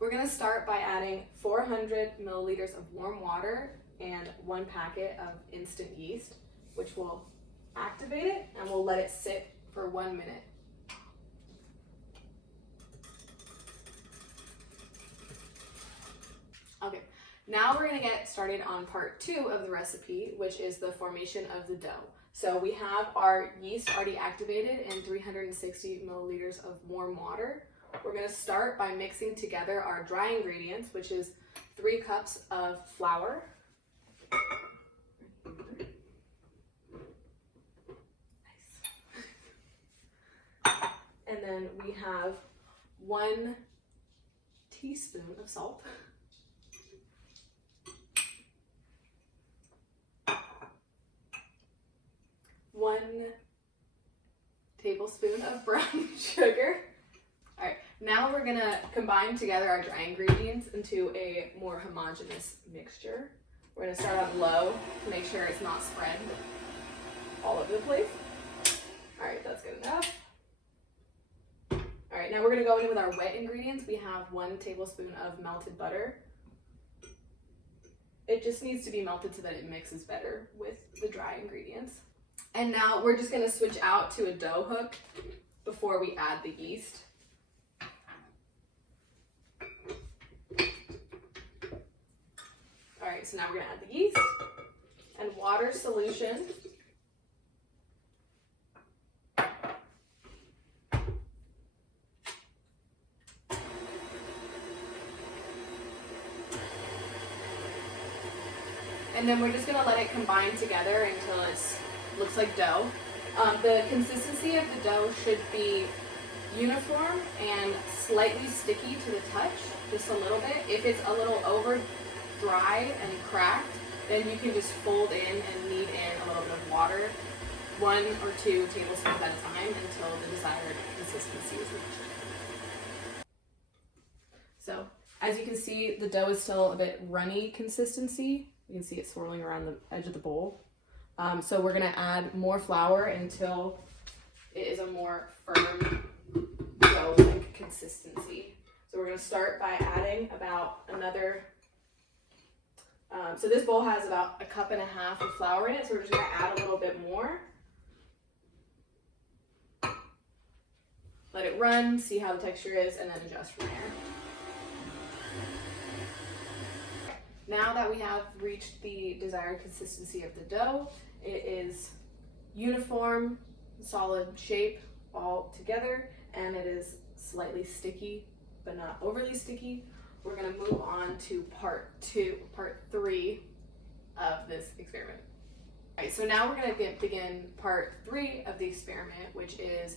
We're going to start by adding 400 milliliters of warm water and 1 packet of instant yeast, which will activate it, and we'll let it sit for 1 minute. Okay, now we're going to get started on part 2 of the recipe, which is the formation of the dough. So we have our yeast already activated in 360 milliliters of warm water. We're going to start by mixing together our dry ingredients, which is 3 cups of flour, and then we have 1 teaspoon of salt, 1 tablespoon of brown sugar. All right, now we're gonna combine together our dry ingredients into a more homogeneous mixture. We're gonna start on low to make sure it's not spread all over the place. All right, that's good enough. All right, now we're gonna go in with our wet ingredients. We have 1 tablespoon of melted butter. It just needs to be melted so that it mixes better with the dry ingredients. And now we're just gonna switch out to a dough hook before we add the yeast. All right, so now we're gonna add the yeast and water solution. And then we're just gonna let it combine together until it looks like dough. The consistency of the dough should be uniform and slightly sticky to the touch, just a little bit. If it's a little over dry and cracked, then you can just fold in and knead in a little bit of water, 1 or 2 tablespoons at a time until the desired consistency is reached. So as you can see, the dough is still a bit runny consistency. You can see it swirling around the edge of the bowl. So we're gonna add more flour until it is a more firm dough-like consistency. So we're gonna start by adding about another, so this bowl has about 1.5 cups of flour in it, so we're just gonna add a little bit more. Let it run, see how the texture is, and then adjust from there. Now that we have reached the desired consistency of the dough, it is uniform, solid shape all together, and it is slightly sticky, but not overly sticky. We're gonna move on to part 3 of this experiment. All right, so now we're gonna begin part 3 of the experiment, which is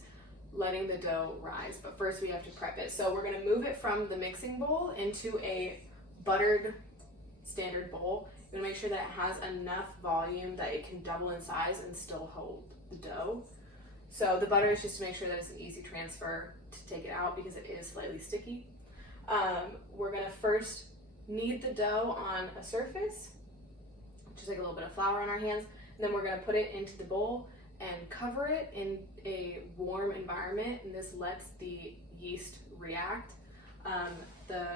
letting the dough rise, but first we have to prep it. So we're gonna move it from the mixing bowl into a buttered standard bowl. You're gonna make sure that it has enough volume that it can double in size and still hold the dough. So the butter is just to make sure that it's an easy transfer to take it out because it is slightly sticky. We're gonna first knead the dough on a surface, just like a little bit of flour on our hands, and then we're gonna put it into the bowl and cover it in a warm environment, and this lets the yeast react. The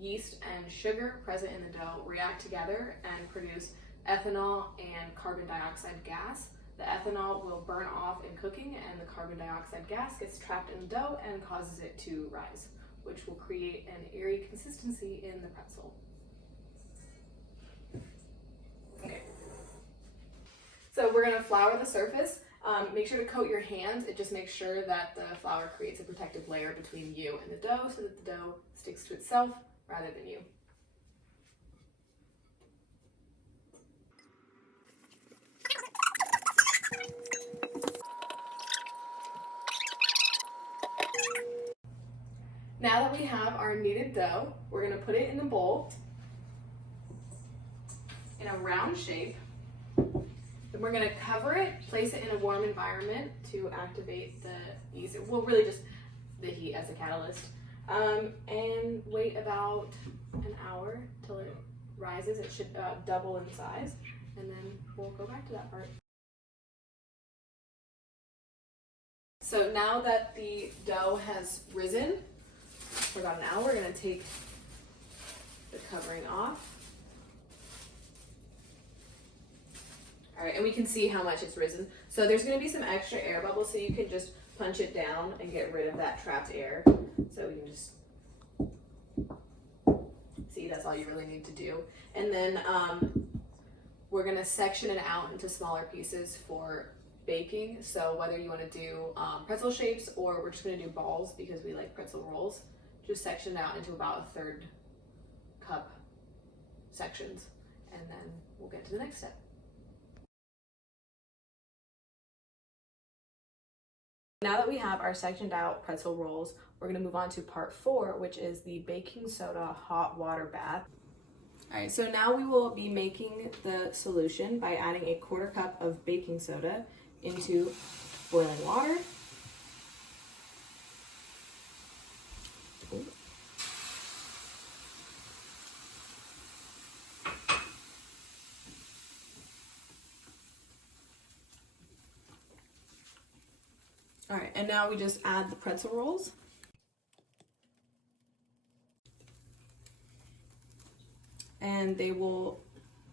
yeast and sugar present in the dough react together and produce ethanol and carbon dioxide gas. The ethanol will burn off in cooking, and the carbon dioxide gas gets trapped in the dough and causes it to rise, which will create an airy consistency in the pretzel. Okay. So we're gonna flour the surface. Make sure to coat your hands. It just makes sure that the flour creates a protective layer between you and the dough so that the dough sticks to itself rather than you. Now that we have our kneaded dough, we're gonna put it in a bowl in a round shape. Then we're gonna cover it, place it in a warm environment to activate the yeast. Well, really just the heat as a catalyst. And wait about an hour till it rises. It should double in size, and then we'll go back to that part. So now that the dough has risen for about an hour, we're gonna take the covering off. All right, and we can see how much it's risen. So there's gonna be some extra air bubbles, so you can just punch it down and get rid of that trapped air. So we can just see, that's all you really need to do. And then we're gonna section it out into smaller pieces for baking. So whether you wanna do pretzel shapes or we're just gonna do balls because we like pretzel rolls, just section it out into about a 1/3 cup sections. And then we'll get to the next step. Now that we have our sectioned out pretzel rolls, we're gonna move on to part 4, which is the baking soda hot water bath. All right, so now we will be making the solution by adding a 1/4 cup of baking soda into boiling water. All right, and now we just add the pretzel rolls. And they will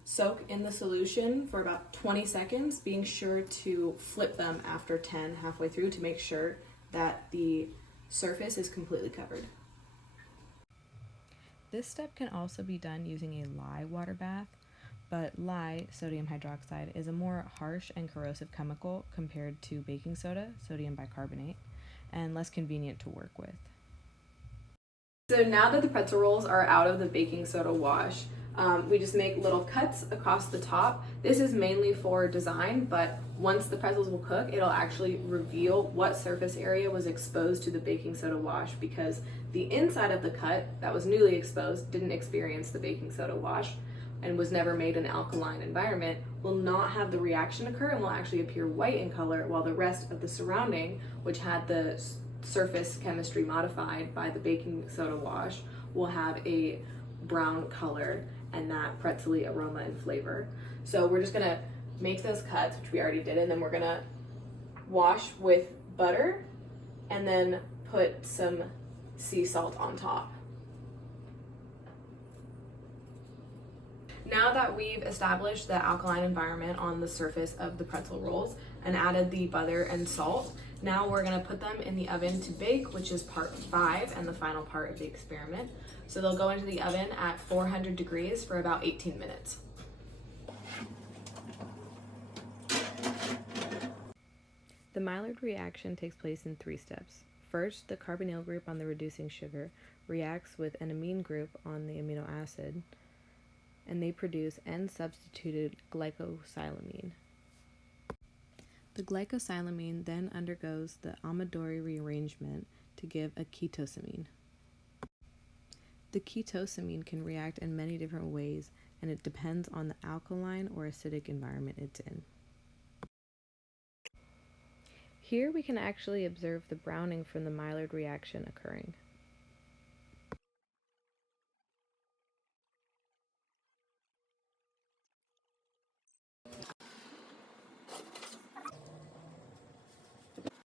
soak in the solution for about 20 seconds, being sure to flip them after 10 halfway through to make sure that the surface is completely covered. This step can also be done using a lye water bath, but lye, sodium hydroxide, is a more harsh and corrosive chemical compared to baking soda, sodium bicarbonate, and less convenient to work with. So now that the pretzel rolls are out of the baking soda wash, we just make little cuts across the top. This is mainly for design, but once the pretzels will cook, it'll actually reveal what surface area was exposed to the baking soda wash, because the inside of the cut that was newly exposed didn't experience the baking soda wash and was never made in an alkaline environment, will not have the reaction occur and will actually appear white in color, while the rest of the surrounding, which had the surface chemistry modified by the baking soda wash, will have a brown color and that pretzely aroma and flavor. So we're just gonna make those cuts, which we already did, and then we're gonna wash with butter and then put some sea salt on top. Now that we've established the alkaline environment on the surface of the pretzel rolls and added the butter and salt, now we're gonna put them in the oven to bake, which is part 5 and the final part of the experiment. So they'll go into the oven at 400 degrees for about 18 minutes. The Maillard reaction takes place in 3 steps. First, the carbonyl group on the reducing sugar reacts with an amine group on the amino acid, and they produce N-substituted glycosylamine. The glycosylamine then undergoes the Amadori rearrangement to give a ketosamine. The ketosamine can react in many different ways, and it depends on the alkaline or acidic environment it's in. Here we can actually observe the browning from the Maillard reaction occurring.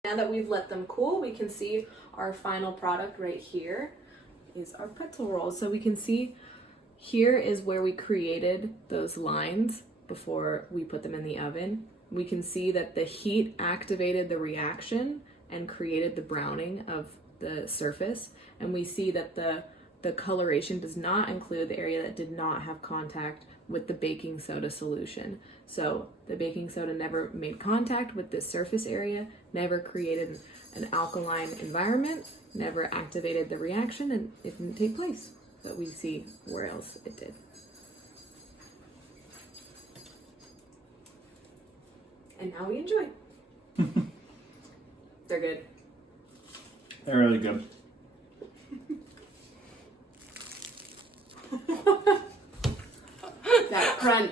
Now that we've let them cool, we can see our final product right here is our pretzel rolls. So we can see here is where we created those lines before we put them in the oven. We can see that the heat activated the reaction and created the browning of the surface. And we see that the coloration does not include the area that did not have contact with the baking soda solution. So the baking soda never made contact with this surface area, never created an alkaline environment, never activated the reaction, and it didn't take place. But we see where else it did. And now we enjoy. They're good. They're really good. That crunch.